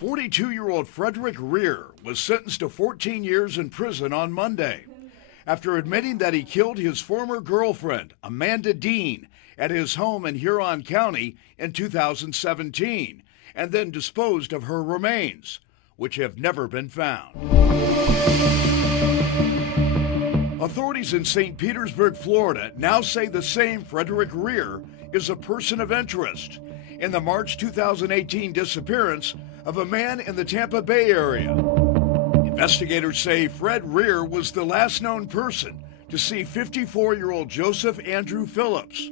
42-year-old Frederick Reer was sentenced to 14 years in prison on Monday after admitting that he killed his former girlfriend, Amanda Dean, at his home in Huron County in 2017 and then disposed of her remains, which have never been found. Authorities in St. Petersburg, Florida now say the same Frederick Reer is a person of interest in the March 2018 disappearance of a man in the Tampa Bay area. Investigators say Fred Reer was the last known person to see 54-year-old Joseph Andrew Phillips.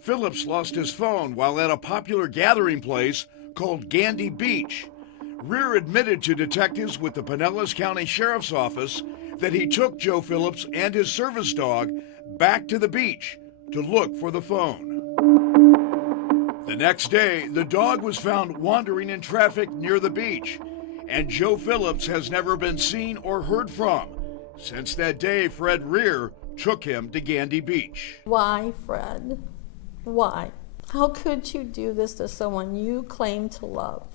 Phillips lost his phone while at a popular gathering place called Gandy Beach. Reer admitted to detectives with the Pinellas County Sheriff's Office that he took Joe Phillips and his service dog back to the beach to look for the phone. The next day, the dog was found wandering in traffic near the beach, and Joe Phillips has never been seen or heard from. Since that day, Fred Reer took him to Gandy Beach. Why, Fred? Why? How could you do this to someone you claim to love?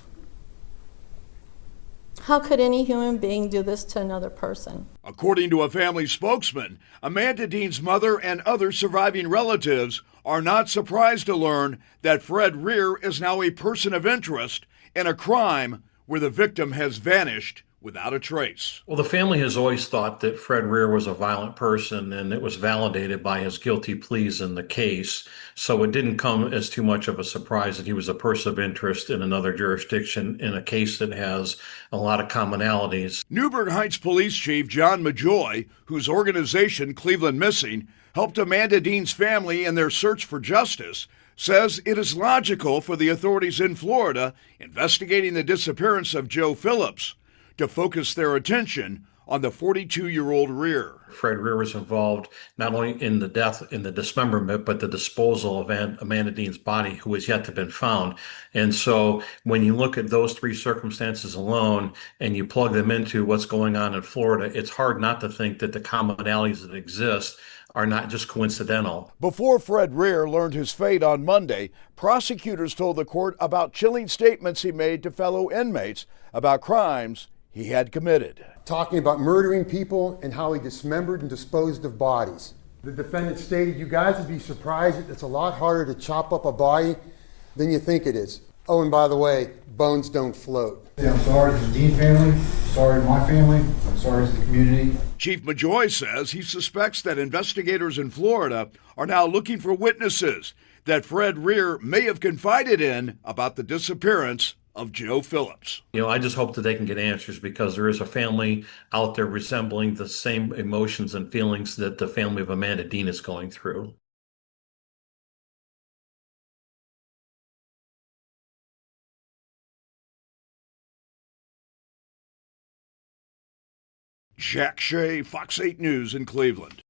How could any human being do this to another person? According to a family spokesman, Amanda Dean's mother and other surviving relatives are not surprised to learn that Fred Reer is now a person of interest in a crime where the victim has vanished without a trace. Well, the family has always thought that Fred Reer was a violent person, and it was validated by his guilty pleas in the case. So it didn't come as too much of a surprise that he was a person of interest in another jurisdiction in a case that has a lot of commonalities. Newburgh Heights Police Chief John Majoy, whose organization, Cleveland Missing, helped Amanda Dean's family in their search for justice, says it is logical for the authorities in Florida investigating the disappearance of Joe Phillips to focus their attention on the 42-year-old Reer. Fred Reer was involved not only in the death, in the dismemberment, but the disposal of Amanda Dean's body, who has yet to been found. And so when you look at those three circumstances alone and you plug them into what's going on in Florida, it's hard not to think that the commonalities that exist are not just coincidental. Before Fred Reer learned his fate on Monday, prosecutors told the court about chilling statements he made to fellow inmates about crimes he had committed. Talking about murdering people and how he dismembered and disposed of bodies. The defendant stated, "You guys would be surprised that it's a lot harder to chop up a body than you think it is. Oh, and by the way, bones don't float." I'm sorry to the Dean family, sorry to my family, I'm sorry to the community. Chief Majoy says he suspects that investigators in Florida are now looking for witnesses that Fred Reer may have confided in about the disappearance of Joe Phillips. I just hope that they can get answers, because there is a family out there resembling the same emotions and feelings that the family of Amanda Dean is going through. Jack Shea, Fox 8 News in Cleveland.